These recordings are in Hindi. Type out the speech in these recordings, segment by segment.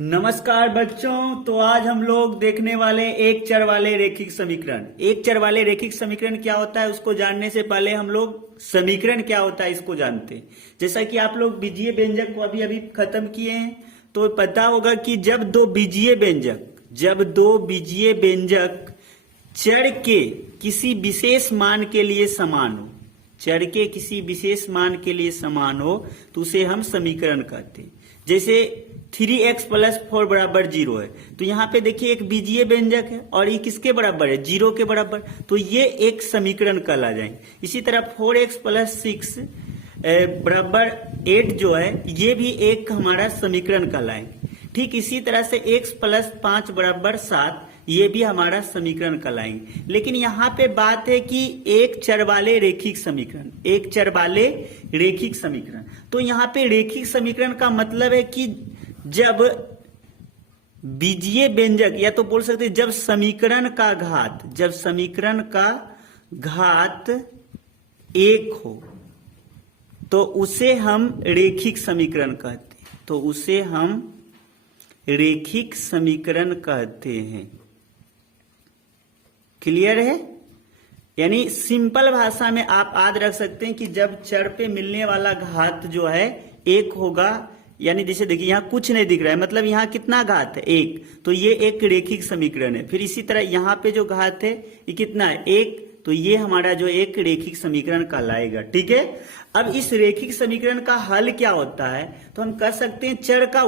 नमस्कार बच्चों। तो आज हम लोग देखने वाले एक चर वाले रेखिक समीकरण। एक चर वाले रेखिक समीकरण क्या होता है उसको जानने से पहले हम लोग समीकरण क्या होता है इसको जानते हैं। जैसा कि आप लोग बीजीय व्यंजक को अभी अभी खत्म किए हैं तो पता होगा कि जब दो बीजीय व्यंजक चर के किसी विशेष मान के लिए समान हो, चर के किसी विशेष मान के लिए समान हो तो उसे हम समीकरण कहते हैं। जैसे 3x + 4 बराबर 0 है तो यहाँ पे देखिए एक बीजीय व्यंजक है और ये किसके बराबर है, 0 के बराबर, तो ये एक समीकरण कहला जाएंगे। इसी तरह 4x + 6 बराबर 8 जो है ये भी एक हमारा समीकरण कहलाएंगे। ठीक इसी तरह से x + 5 बराबर 7 ये भी हमारा समीकरण कहलाएंगे। लेकिन यहाँ पे बात है कि एक चर वाले रेखिक समीकरण, एक चर वाले रेखिक समीकरण। तो यहाँ पे रेखिक समीकरण का मतलब है कि जब बीजीय व्यंजक या तो बोल सकते जब समीकरण का घात 1 हो तो उसे हम रेखिक समीकरण कहते हैं, तो उसे हम रेखिक समीकरण कहते हैं। क्लियर है? यानी सिंपल भाषा में आप याद रख सकते हैं कि जब चर पे मिलने वाला घात जो है 1 होगा, यानी जैसे देखिए यहाँ कुछ नहीं दिख रहा है मतलब यहाँ कितना घात है 1, तो ये एक रेखिक समीकरण है। फिर इसी तरह यहाँ पे जो घात है ये कितना है 1, तो ये हमारा जो एक रेखिक समीकरण कहलाएगा। ठीक है, अब इस रेखिक समीकरण का हल क्या होता है तो हम कह सकते हैं चर का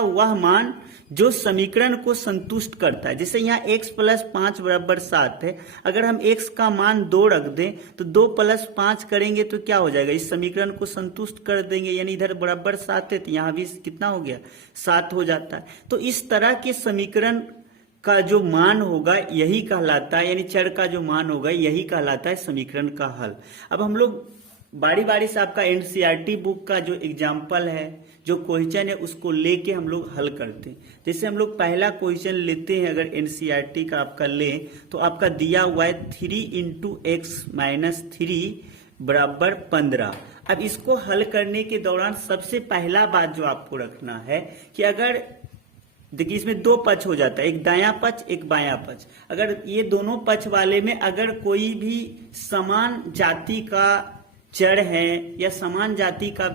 वह मान जो समीकरण को संतुष्ट करता है। जैसे यहाँ x + 5 बराबर 7 है, अगर हम x का मान 2 रख दें तो 2 + 5 करेंगे तो क्या हो जाएगा, इस समीकरण को संतुष्ट कर देंगे, यानी इधर बराबर 7 है तो यहाँ भी कितना हो गया 7 हो जाता है। तो इस तरह के समीकरण का जो मान होगा यही कहलाता है, यानी चर का जो मान होगा यही कहलाता है समीकरण का हल। अब हम लोग बारी बारी से आपका एनसीईआरटी बुक का जो एग्जाम्पल है, जो क्वेश्चन है उसको लेके हम लोग हल करते हैं। जैसे हम लोग पहला क्वेश्चन लेते हैं, अगर एनसीईआरटी का आपका लें तो आपका दिया हुआ है 3 × x - 3 बराबर 15। अब इसको हल करने के दौरान सबसे पहला बात जो आपको रखना है कि अगर देखिए इसमें 2 पक्ष हो जाता है, एक दायां पक्ष एक बायां पक्ष। अगर ये दोनों पक्ष वाले में अगर कोई भी समान जाति का चर है या समान जाति का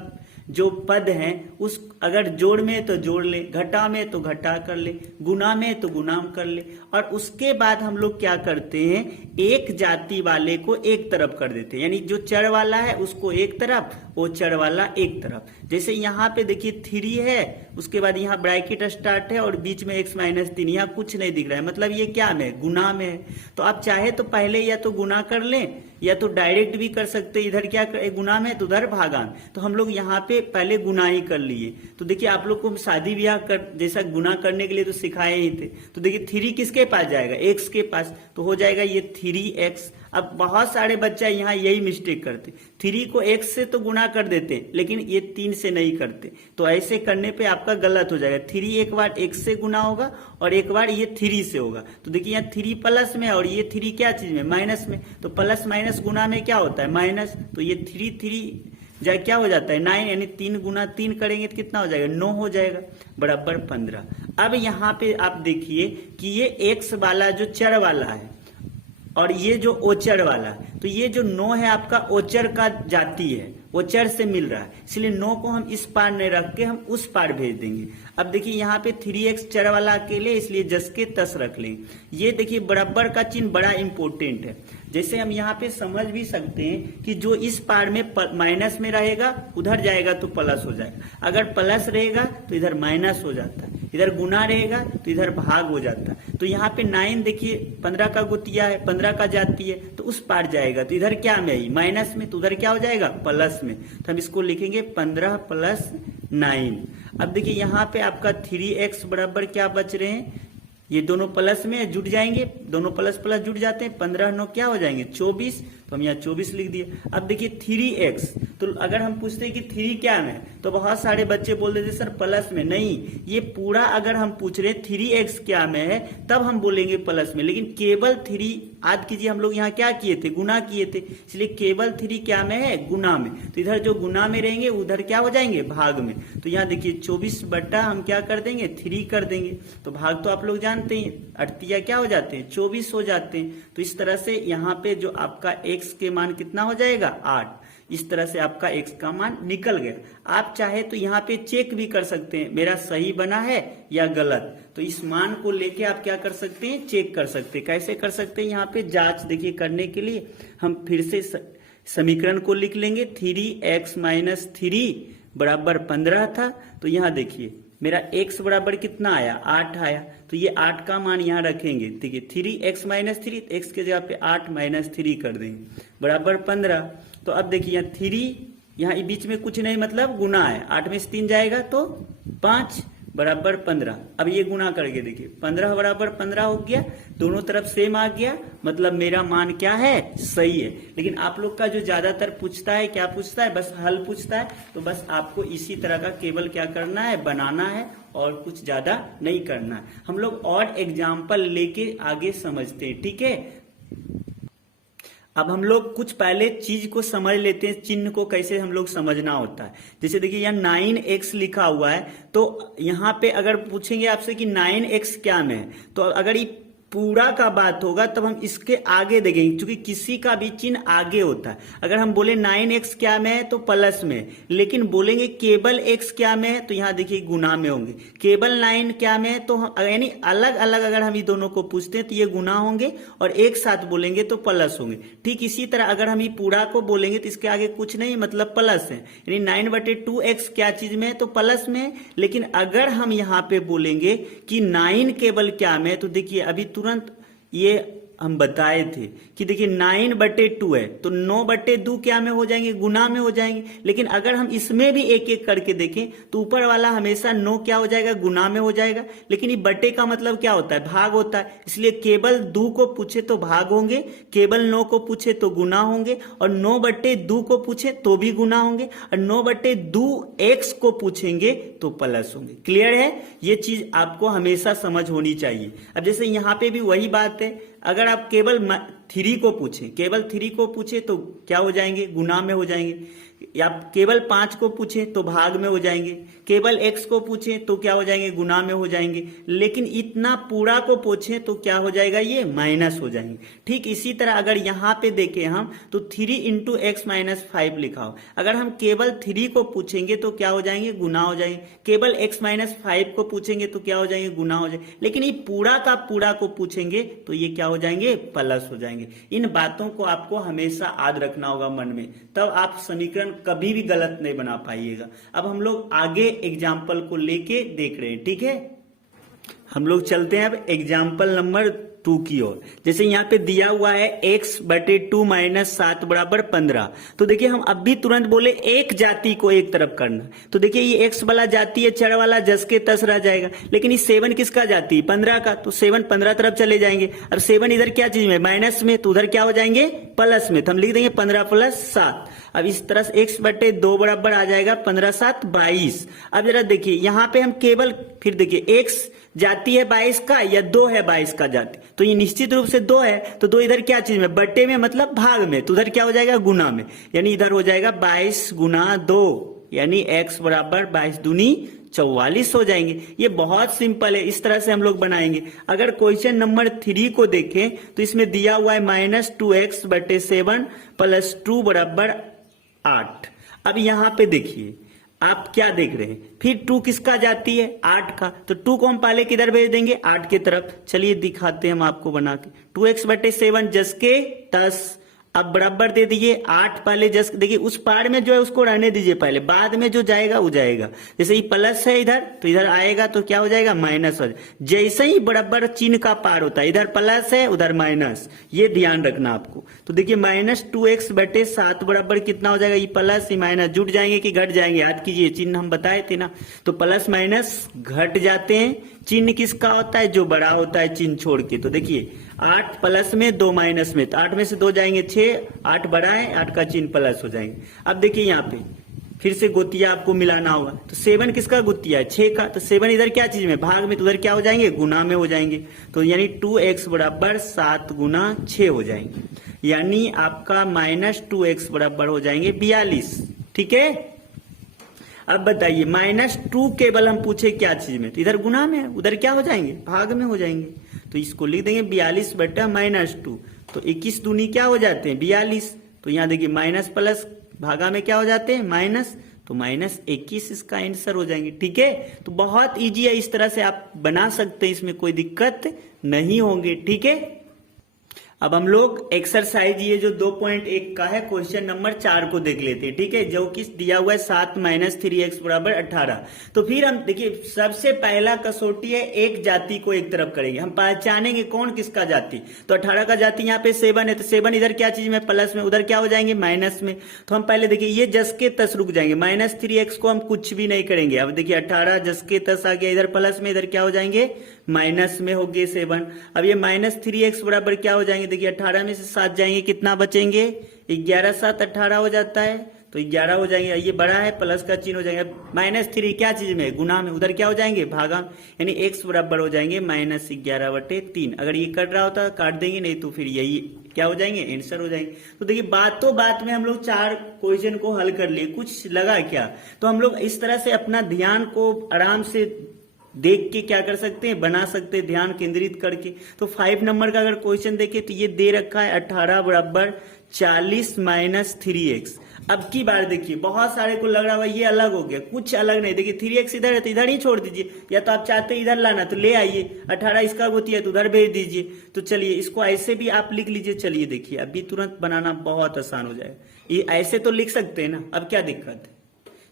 जो पद है उस अगर जोड़ में तो जोड़ ले, घटा में तो घटा कर ले, गुना में तो गुना कर ले, और उसके बाद हम लोग क्या करते हैं एक जाति वाले को एक तरफ कर देते हैं, यानी जो चर वाला है उसको एक तरफ, वो चर वाला एक तरफ। जैसे यहाँ पे देखिए 3 है, उसके बाद यहाँ ब्रैकेट स्टार्ट है और बीच में x - 3, यहाँ कुछ नहीं दिख रहा है मतलब ये क्या में गुना में है। तो आप चाहे तो पहले या तो गुना कर लें या तो डायरेक्ट भी कर सकते, इधर क्या गुना में तो उधर भागा। तो हम लोग यहाँ पे पहले गुना ही कर लिए। तो देखिए आप लोग को शादी ब्याह कर जैसा गुना करने के लिए तो सिखाए ही थे। तो देखिए 3 किसके पास जाएगा, x के पास, तो हो जाएगा ये 3x। अब बहुत सारे बच्चे यहाँ यही मिस्टेक करते, 3 को x से तो गुना कर देते लेकिन ये 3 से नहीं करते, तो ऐसे करने पे आपका गलत हो जाएगा। 3 एक बार x से गुना होगा और एक बार ये 3 से होगा। तो देखिए यहाँ 3 प्लस में और ये 3 क्या चीज में, माइनस में, तो प्लस माइनस गुना में क्या होता है माइनस, तो ये 3 जाए क्या हो जाता है 9, यानी 3 × 3 करेंगे तो कितना हो जाएगा 9 हो जाएगा बराबर 15। अब यहाँ पे आप देखिए कि ये x वाला जो चर वाला है और ये जो ओचर वाला है, तो ये जो 9 है आपका ओचर का जाति है, ओचर से मिल रहा है, इसलिए 9 को हम इस पार नहीं रख के हम उस पार भेज देंगे। अब देखिए यहाँ पे 3x चर वाला अकेले, इसलिए जस के तस रख लेंगे। ये देखिए बराबर का चिन्ह बड़ा इंपॉर्टेंट है। जैसे हम यहाँ पे समझ भी सकते हैं कि जो इस पार में माइनस में रहेगा उधर जाएगा तो प्लस हो जाएगा, अगर प्लस रहेगा तो इधर माइनस हो जाता है, इधर गुना रहेगा तो इधर भाग हो जाता है। तो यहाँ पे 9 देखिए 15 का गुतिया है, 15 का जाती है, तो उस पार जाएगा तो इधर क्या में आई माइनस में, तो उधर क्या हो जाएगा प्लस में। तो हम इसको लिखेंगे 15 + 9। अब देखिए यहाँ पे आपका 3x बराबर क्या बच रहे हैं, ये दोनों प्लस में जुड़ जाएंगे, दोनों प्लस प्लस जुड़ जाते हैं, 15 9 क्या हो जाएंगे 24, तो हम यहाँ 24 लिख दिए। अब देखिए 3x, तो अगर हम पूछते हैं कि 3 क्या में, तो बहुत सारे बच्चे बोल देते सर प्लस में। नहीं, ये पूरा अगर हम पूछ रहे 3x क्या में है तब हम बोलेंगे प्लस में, लेकिन केवल 3 याद कीजिए हम लोग यहाँ क्या किए थे, गुना किए थे, इसलिए केवल 3 क्या में है, गुना में। तो इधर जो गुना में रहेंगे उधर क्या हो जाएंगे, भाग में। तो यहाँ देखिए 24 बटा हम क्या कर देंगे, 3 कर देंगे। तो भाग तो आप लोग जानते हैं, अड़तिया क्या हो जाते हैं, 24 हो जाते हैं। तो इस तरह से यहाँ पे जो आपका x के मान कितना हो जाएगा, 8। इस तरह से आपका x का मान निकल गया। आप चाहे तो यहाँ पे चेक भी कर सकते हैं मेरा सही बना है या गलत। तो इस मान को लेके आप क्या कर सकते हैं, चेक कर सकते हैं। कैसे कर सकते हैं, यहाँ पे जांच देखिए करने के लिए हम फिर से समीकरण को लिख लेंगे। 3x माइनस 3 बराबर 15 था। तो यहाँ देखिए मेरा x बराबर कितना आया, 8 आया। तो ये 8 का मान यहाँ रखेंगे। देखिए 3x माइनस 3, x के जगह पे 8 माइनस 3 कर देंगे बराबर 15। तो अब देखिए यहाँ 3, यहाँ बीच में कुछ नहीं मतलब गुना है, 8 में से 3 जाएगा तो 5 बराबर 15। अब ये गुना करके देखिए 15 बराबर 15 हो गया, दोनों तरफ सेम आ गया, मतलब मेरा मान क्या है, सही है। लेकिन आप लोग का जो ज्यादातर पूछता है, क्या पूछता है, बस हल पूछता है। तो बस आपको इसी तरह का केवल क्या करना है, बनाना है और कुछ ज्यादा नहीं करना है। हम लोग और एग्जाम्पल लेके आगे समझते हैं, ठीक है। अब हम लोग कुछ पहले चीज को समझ लेते हैं, चिन्ह को कैसे हम लोग समझना होता है। जैसे देखिए यहाँ 9x लिखा हुआ है, तो यहाँ पे अगर पूछेंगे आपसे कि 9x क्या में है, तो अगर ये पूरा का बात होगा तब हम इसके आगे देखेंगे, क्योंकि किसी का भी चिन्ह आगे होता है। अगर हम बोले 9x क्या में है तो प्लस में, लेकिन बोलेंगे केवल x क्या में है तो यहाँ देखिए गुना में होंगे। केवल 9 क्या में है तो यानी अलग अलग अगर हम ये दोनों को पूछते हैं तो ये गुना होंगे, और एक साथ बोलेंगे तो प्लस होंगे। ठीक इसी तरह अगर हम ये पूरा को बोलेंगे तो इसके आगे कुछ नहीं मतलब प्लस है, यानी 9/2x क्या चीज में है तो प्लस में। लेकिन अगर हम यहाँ पे बोलेंगे कि 9 केवल क्या में है, तो देखिए अभी तुरंत ये हम बताए थे कि देखिए 9/2 है तो 9/2 क्या में हो जाएंगे, गुना में हो जाएंगे। लेकिन अगर हम इसमें भी एक एक करके देखें तो ऊपर वाला हमेशा 9 क्या हो जाएगा, गुना में हो जाएगा। लेकिन ये बटे का मतलब क्या होता है, भाग होता है। इसलिए केवल 2 को पूछे तो भाग होंगे, केवल 9 को पूछे तो गुना होंगे, और 9/2 को पूछे तो भी गुना होंगे, और 9/2x को पूछेंगे तो प्लस होंगे। क्लियर है, ये चीज आपको हमेशा समझ होनी चाहिए। अब जैसे यहाँ पे भी वही बात है, अगर आप केवल 3 को पूछें, केवल 3 को पूछे तो क्या हो जाएंगे, गुना में हो जाएंगे। या केवल 5 को पूछे तो भाग में हो जाएंगे, केवल x को पूछे तो क्या हो जाएंगे, गुना में हो जाएंगे। लेकिन इतना पूरा को पूछे तो क्या हो जाएगा, ये माइनस हो जाएंगे। ठीक इसी तरह अगर यहाँ पे देखें हम तो 3 × x - 5 लिखा हो, अगर हम केवल 3 को पूछेंगे तो क्या हो जाएंगे, गुना हो जाएंगे। केवल x - 5 को पूछेंगे तो क्या हो जाएंगे, गुना हो जाएंगे। लेकिन ये पूरा का पूरा को पूछेंगे तो ये क्या हो जाएंगे, प्लस हो जाएंगे। इन बातों को आपको हमेशा याद रखना होगा मन में, तब आप समीकरण कभी भी गलत नहीं बना पाइएगा। अब हम लोग आगे एग्जाम्पल को लेके देख रहे हैं, ठीक है। हम लोग चलते हैं अब एग्जाम्पल नंबर 2 की ओर। जैसे यहाँ पे दिया हुआ है x/2 - 7 बराबर 15। तो देखिए हम अब भी तुरंत बोले एक जाति को एक तरफ करना। तो देखिए ये x वाला जाति है, चर वाला जस के तस रह जाएगा। लेकिन ये 7 किसका जाति है, 15 का, तो 7 15 तरफ चले जाएंगे। अब 7 इधर क्या चीज में, माइनस में, तो उधर क्या हो जाएंगे, प्लस में। तो हम लिख देंगे 15 + 7। अब इस तरह से x/2 बराबर आ जाएगा 15 × 7 = 22। अब जरा देखिए यहाँ पे हम केवल फिर देखिए x जाति है 22 का या 2 है 22 का जाति, तो ये निश्चित रूप से 2 है। तो 2 इधर क्या चीज में, बट्टे में मतलब भाग में, तो उधर क्या हो जाएगा, गुना में। यानी इधर हो जाएगा 22 × 2, यानी x बराबर 22 दूनी 44 हो जाएंगे। ये बहुत सिंपल है, इस तरह से हम लोग बनाएंगे। अगर क्वेश्चन नंबर 3 को देखें तो इसमें दिया हुआ है -2x/7 + 2 बराबर 8। अब यहाँ पे देखिए आप क्या देख रहे हैं, फिर 2 किसका जाती है, 8 का। तो 2 को हम पहले किधर भेज देंगे, 8 की तरफ। चलिए दिखाते हैं हम आपको बना के। 2x/7 जस के तस, अब बराबर दे दीजिए 8 पहले जस, देखिए उस पार में जो है उसको रहने दीजिए पहले, बाद में जो जाएगा वो जाएगा। जैसे ये प्लस है इधर, तो इधर आएगा तो क्या हो जाएगा, माइनस हो जाएगा। जैसे ही बराबर चिन्ह का पार होता है, इधर प्लस है उधर माइनस, ये ध्यान रखना आपको। तो देखिए -2x/7 बराबर कितना हो जाएगा, ये प्लस ये माइनस जुट जाएंगे कि घट जाएंगे, याद कीजिए चिन्ह हम बताए थे ना। तो प्लस माइनस घट जाते हैं। चिन्ह किसका होता है, जो बड़ा होता है चिन्ह छोड़ के। तो देखिए 8 प्लस में 2 माइनस में, तो 8 में से 2 जाएंगे 6, 8 बड़ा है, 8 का चिन्ह प्लस हो जाएंगे। अब देखिए यहाँ पे फिर से गोतिया आपको मिलाना होगा, तो 7 किसका गोतिया है, 6 का, तो 7 इधर क्या चीज में, भाग में, तो उधर क्या हो जाएंगे, गुना में हो जाएंगे। तो यानी 2x बराबर 7 गुना 6 हो जाएंगे, यानी आपका -2x बराबर हो जाएंगे 42। ठीक है, अब बताइए -2 केवल हम पूछे क्या चीज में, तो इधर गुना में, उधर क्या हो जाएंगे, भाग में हो जाएंगे। तो इसको लिख देंगे 42 बटा -2, तो 21 दूनी क्या हो जाते हैं 42। तो यहाँ देखिए माइनस प्लस भागा में क्या हो जाते हैं माइनस, तो -21 इसका आंसर हो जाएंगे। ठीक है, तो बहुत इजी है, इस तरह से आप बना सकते हैं, इसमें कोई दिक्कत नहीं होंगे। ठीक है, अब हम लोग एक्सरसाइज ये जो 2.1 का है क्वेश्चन नंबर 4 को देख लेते हैं। ठीक है, जो कि दिया हुआ है 7 - 3x बराबर 18। तो फिर हम देखिए सबसे पहला कसौटी है एक जाति को एक तरफ करेंगे, हम पहचानेंगे कौन किसका जाति। तो 18 का जाति यहाँ पे 7 है, तो 7 इधर क्या चीज में प्लस में, उधर क्या हो जाएंगे माइनस में। तो हम पहले देखिए ये जस के तस रुक जाएंगे, -3x को हम कुछ भी नहीं करेंगे। अब देखिए 18 जस के तस आ गया, इधर प्लस में, इधर क्या हो जाएंगे माइनस में हो गए 7। अब ये -3x बराबर क्या हो जाएंगे, देखिए 18 में से 7 जाएंगे, कितना बचेंगे 11, 7 18 हो जाता है, तो 11 हो जाएंगे। ये बड़ा है, प्लस का चिन्ह हो जाएगा, -3 क्या चीज में, गुना में, उधर क्या हो जाएंगे भागा, यानी x बराबर हो जाएंगे -11/3। अगर ये कट रहा होता काट देंगे, नहीं तो फिर यही क्या हो जाएंगे आंसर हो जाएंगे। तो देखिए बातों बात में हम लोग 4 क्वेश्चन को हल कर लिए, कुछ लगा क्या, तो हम लोग इस तरह से अपना ध्यान को आराम से देख के क्या कर सकते हैं, बना सकते हैं, ध्यान केंद्रित करके। तो 5 नंबर का अगर क्वेश्चन देखें तो ये दे रखा है 18 बराबर 40 - 3x। अब की बार देखिए बहुत सारे को लग रहा है ये अलग हो गया, कुछ अलग नहीं। देखिए 3x इधर है तो इधर ही छोड़ दीजिए, या तो आप चाहते हैं इधर लाना तो ले आइए, 18 इसका गोती है तो उधर भेज दीजिए। तो चलिए इसको ऐसे भी आप लिख लीजिए। चलिए देखिए अभी तुरंत बनाना बहुत आसान हो जाएगा, ये ऐसे तो लिख सकते हैं ना, अब क्या दिक्कत है।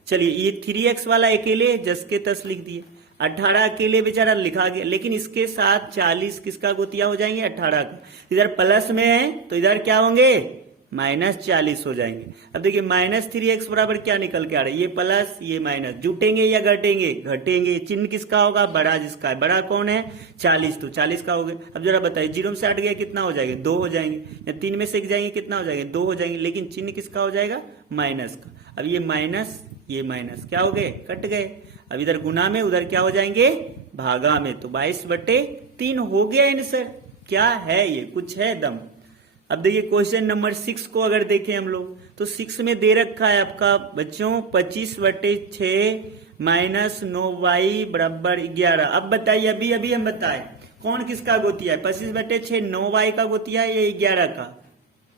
चलिए ये 3x वाला अकेले जस के तस लिख दिए, 18 अकेले बेचारा लिखा गया, लेकिन इसके साथ 40 किसका गोतिया हो जाएंगे 18 का, इधर प्लस में है तो इधर क्या होंगे -40 हो जाएंगे। अब देखिए -3x बराबर क्या निकल के आ रहा है, ये प्लस ये माइनस, जुटेंगे या घटेंगे, घटेंगे। चिन्ह किसका होगा, बड़ा जिसका है, बड़ा कौन है 40, तो 40 का हो गया। अब जरा बताइए 0 में से 8 गया कितना हो जाएगा 2 हो जाएंगे, या 3 में से 1 जाएंगे कितना हो जाएगा 2 हो जाएंगे, लेकिन चिन्ह किसका हो जाएगा माइनस का। अब ये माइनस क्या हो गए, कट गए। अब इधर गुना में, उधर क्या हो जाएंगे भागा में, तो 22/3 हो गया आंसर। क्या है ये, कुछ है दम। अब देखिए क्वेश्चन नंबर 6 को अगर देखें हम लोग, तो 6 में दे रखा है आपका बच्चों 25/6 - 9y बराबर 11। अब बताइए अभी हम बताए कौन किसका गोतिया है, 25/6 9y का गोतिया है या 11 का,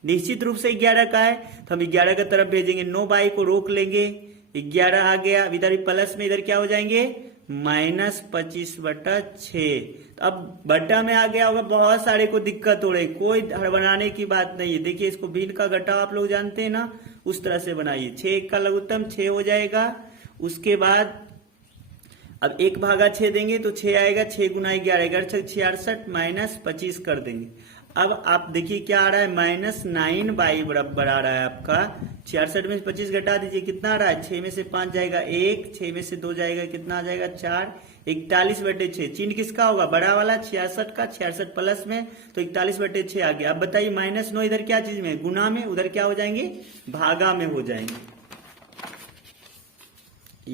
निश्चित रूप से 11 का है, तो हम 11 की तरफ भेजेंगे, 9y को रोक लेंगे, 11 आ गया, इधर प्लस में, इधर क्या हो जाएंगे -25/6। तो अब बटा में आ गया होगा, बहुत सारे को दिक्कत हो रही, कोई हड़बड़ाने की बात नहीं है। देखिए इसको भिन्न का घटाव आप लोग जानते हैं ना, उस तरह से बनाइए, 6 का लघुत्तम 6 हो जाएगा। उसके बाद अब 1/6 देंगे तो 6 आएगा, 6 गुना 11 11 66 -25 कर देंगे। अब आप देखिए क्या आ रहा है -9y बराबर आ रहा है आपका 66 में से 25 घटा दीजिए, कितना आ रहा है 6 में से 5 जाएगा 1, 6 में से 2 जाएगा कितना आ जाएगा 4, 41/6। चिन्ह किसका होगा बड़ा वाला 66 का, 66 प्लस में, तो 41/6 आ गया। अब बताइए -9 इधर क्या चीज में, गुना में, उधर क्या हो जाएंगे भागा में हो जाएंगे।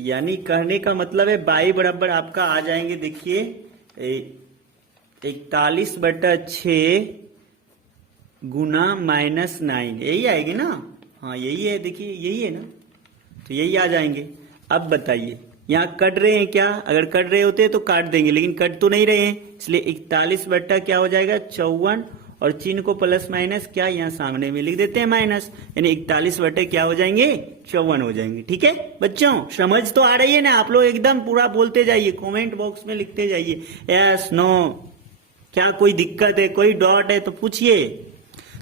यानी कहने का मतलब है y बराबर आपका आ जाएंगे, देखिए 41/6 गुना -9, यही आएगी ना, हाँ यही है, देखिए यही है ना, तो यही आ जाएंगे। अब बताइए यहाँ कट रहे हैं क्या, अगर कट रहे होते तो काट देंगे, लेकिन कट तो नहीं रहे हैं, इसलिए 41 क्या हो जाएगा 54, और चिन्ह को प्लस माइनस क्या यहाँ सामने में लिख देते हैं माइनस, यानी 41 क्या हो जाएंगे 54 हो जाएंगे। ठीक है बच्चों, समझ तो आ रही है ना, आप लोग एकदम पूरा बोलते जाइए, कमेंट बॉक्स में लिखते जाइए यस नो, क्या कोई दिक्कत है, कोई डॉट है तो पूछिए।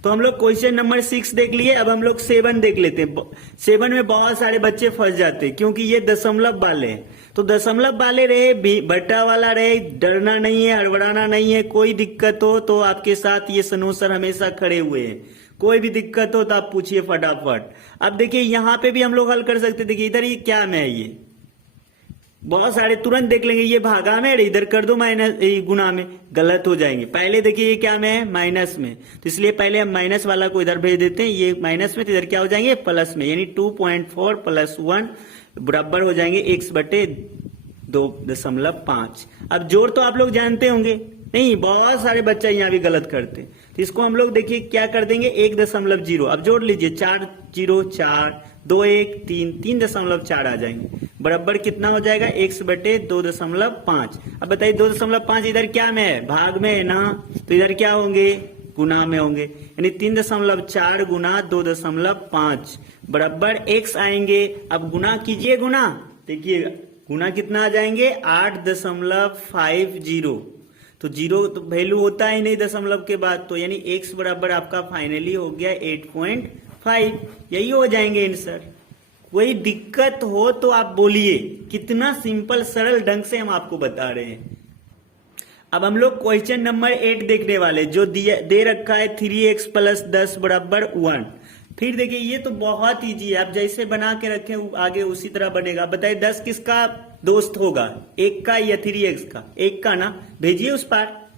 तो हम लोग क्वेश्चन नंबर 6 देख लिए, अब हम लोग 7 देख लेते हैं। 7 में बहुत सारे बच्चे फंस जाते हैं, क्योंकि ये दशमलव वाले हैं, तो दशमलव वाले रहे, बट्टा वाला रहे, डरना नहीं है, हड़बड़ाना नहीं है, कोई दिक्कत हो तो आपके साथ ये सनू सर हमेशा खड़े हुए हैं, कोई भी दिक्कत हो तो आप पूछिए फटाफट। अब देखिए यहाँ पे भी हम लोग हल कर सकते, देखिए इधर ये क्या में है, बहुत सारे तुरंत देख लेंगे ये भागा में और इधर कर दो माइनस गुना में, गलत हो जाएंगे। पहले देखिए ये क्या में है, माइनस में, तो इसलिए पहले हम माइनस वाला को इधर भेज देते हैं, ये माइनस में तो इधर क्या हो जाएंगे प्लस में, यानी 2.4 प्लस 1 बराबर हो जाएंगे x बटे 2.5। अब जोड़ तो आप लोग जानते होंगे, नहीं बहुत सारे बच्चे यहाँ भी गलत करते हैं, तो इसको हम लोग देखिए क्या कर देंगे 1.0। अब जोड़ लीजिए 4 0 4 2 1 3 3.4 आ जाएंगे, बराबर कितना हो जाएगा x बटे 2.5। अब बताइए 2.5 इधर क्या में है, भाग में है ना, तो इधर क्या होंगे गुना में होंगे, यानी 3.4 गुना 2.5 बराबर x आएंगे। अब गुना कीजिए, गुना देखिएगा गुना कितना आ जाएंगे 8.50, तो जीरो तो वैल्यू होता ही नहीं दशमलव के बाद, तो यानी x बराबर आपका फाइनली हो गया 8.5। यही हो जाएंगे आंसर। कोई दिक्कत हो तो आप बोलिए, कितना सिंपल सरल ढंग से हम आपको बता रहे हैं। अब हम लोग क्वेश्चन नंबर 8 देखने वाले, जो दे रखा है 3x प्लस 10 बराबर 1। फिर देखिए ये तो बहुत ईजी है, आप जैसे बना के रखे आगे उसी तरह बनेगा। बताइए 10 किसका दोस्त होगा, 1 का या 3x का, 1 का ना, भेजिए उस पार,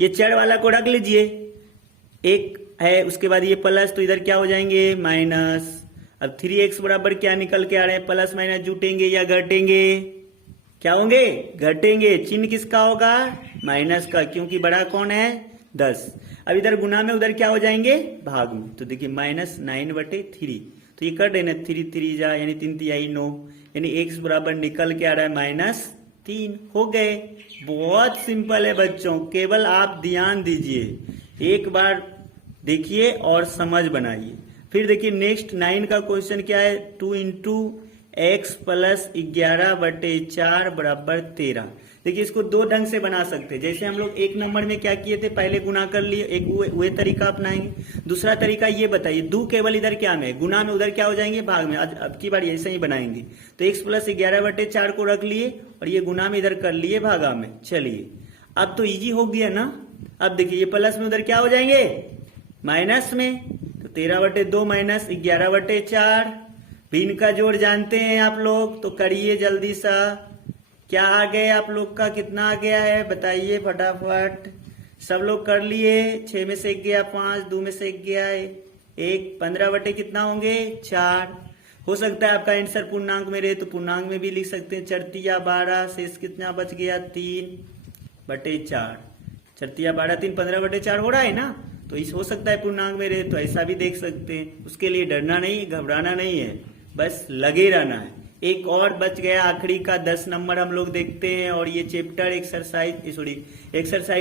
ये चर वाला को रख लीजिए, 1 है, उसके बाद ये प्लस, तो इधर क्या हो जाएंगे माइनस। अब 3x बराबर क्या निकल के आ रहे हैं, प्लस माइनस जुटेंगे या घटेंगे, क्या होंगे घटेंगे। चिन्ह किसका होगा माइनस का, क्योंकि बड़ा कौन है 10। अब इधर गुना में उधर क्या हो जाएंगे भाग में, तो देखिए -9/3, तो ये कर देना 3 3 जा यानी 3 3 9, यानी x बराबर निकल के आ रहा है -3। हो गए, बहुत सिंपल है बच्चों, केवल आप ध्यान दीजिए, एक बार देखिए और समझ बनाइए। फिर देखिए नेक्स्ट 9 का क्वेश्चन क्या है, 2 × x प्लस 11/4 बराबर 13। देखिए इसको दो ढंग से बना सकते हैं, जैसे हम लोग 1 नंबर में क्या किए थे, पहले गुना कर लिए, एक वो तरीका अपनाएंगे। दूसरा तरीका ये बताइए, दो केवल इधर क्या में गुना में, उधर क्या हो जाएंगे भाग में। अब की बार ऐसे ही बनाएंगे, तो x प्लस 11/4 को रख लिए और ये गुना में इधर कर लिए भागा में। चलिए अब तो इजी हो गया ना। अब देखिए ये प्लस में उधर क्या हो जाएंगे माइनस में, तो 13/2 माइनस 11/4। भिन्न का जोड़ जानते हैं आप लोग, तो करिए जल्दी सा। क्या आ गए आप लोग का, कितना आ गया है बताइए फटाफट। सब लोग कर लिए, 6 में से 1 गया 5, 2 में से 1 गया 1, 15 कितना होंगे 4। हो सकता है आपका आंसर पूर्णांक में रहे तो पूर्णांक में भी लिख सकते हैं। 4 12, शेष कितना बच गया 3/4। 4 12 3 15/4 हो रहा है ना, तो इस हो सकता है पूर्णांक में रहे, तो ऐसा भी देख सकते हैं। उसके लिए डरना नहीं, घबराना नहीं है, बस लगे रहना है। एक और बच गया आखिरी का 10 नंबर हम लोग देखते हैं, और ये चैप्टर एक्सरसाइज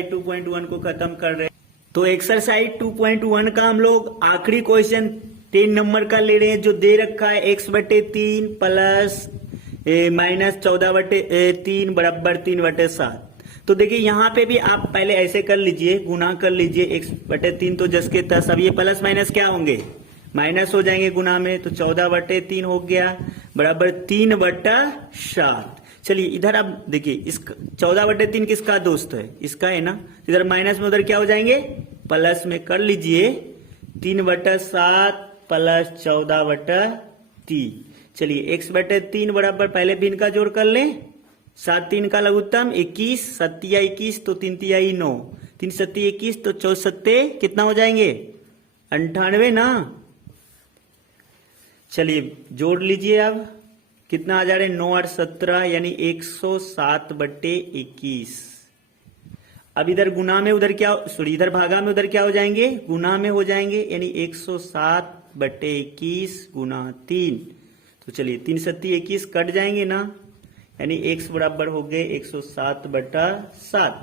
2.1 को खत्म कर रहे हैं। तो एक्सरसाइज 2.1 का हम लोग आखिरी क्वेश्चन 10 नंबर का ले रहे हैं, जो दे रखा है x/3 प्लस -14/3 बराबर 3/7। तो देखिए यहाँ पे भी आप पहले ऐसे कर लीजिए, गुना कर लीजिए x/3 तो जस के तस। अब ये प्लस माइनस क्या होंगे माइनस हो जाएंगे गुना में, तो 14/3 हो गया बराबर 3/7। चलिए इधर आप देखिए, इस 14/3 किसका दोस्त है, इसका है ना, इधर माइनस में उधर क्या हो जाएंगे प्लस में कर लीजिए, 3/7 प्लस 14/3। चलिए x/3 बराबर पहले भिन्न का जोड़ कर लें, 7 3 का लघुत्तम 21, 7 21 तो 3 3 9, 3 7 21 तो 4 7 कितना हो जाएंगे 98 ना। चलिए जोड़ लीजिए, अब कितना आ जा रहे 9 8 17 यानी 107/21। अब इधर गुना में उधर क्या, सॉरी इधर भागा में उधर क्या हो जाएंगे गुना में हो जाएंगे, यानी 107/21 गुना 3। तो चलिए 3 7 21 कट जाएंगे ना, यानी x बराबर हो गए 107/7।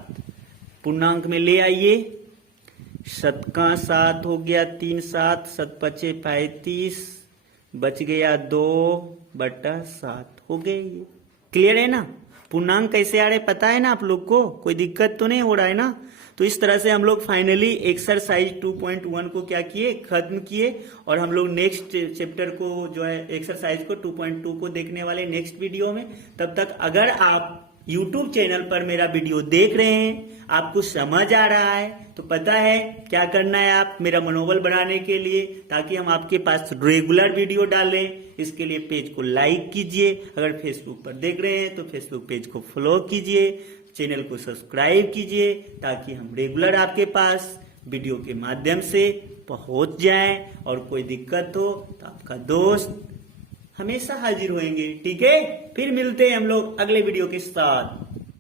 पूर्णांक में ले आइए, 7 का 7 हो गया 3 7, 7 5 35, बच गया 2/7 हो गए। क्लियर है ना, पूर्णांक कैसे आ रहे पता है ना आप लोग को, कोई दिक्कत तो नहीं हो रहा है ना। तो इस तरह से हम लोग फाइनली एक्सरसाइज 2.1 को क्या किए खत्म किए, और हम लोग नेक्स्ट चैप्टर को जो है एक्सरसाइज को 2.2 को देखने वाले नेक्स्ट वीडियो में। तब तक अगर आप YouTube चैनल पर मेरा वीडियो देख रहे हैं, आपको समझ आ रहा है, तो पता है क्या करना है आप मेरा मनोबल बढ़ाने के लिए, ताकि हम आपके पास रेगुलर वीडियो डालें। इसके लिए पेज को लाइक कीजिए, अगर फेसबुक पर देख रहे हैं तो फेसबुक पेज को फॉलो कीजिए, चैनल को सब्सक्राइब कीजिए, ताकि हम रेगुलर आपके पास वीडियो के माध्यम से पहुंच जाएं। और कोई दिक्कत हो तो आपका दोस्त हमेशा हाजिर होंगे। ठीक है, फिर मिलते हैं हम लोग अगले वीडियो के साथ।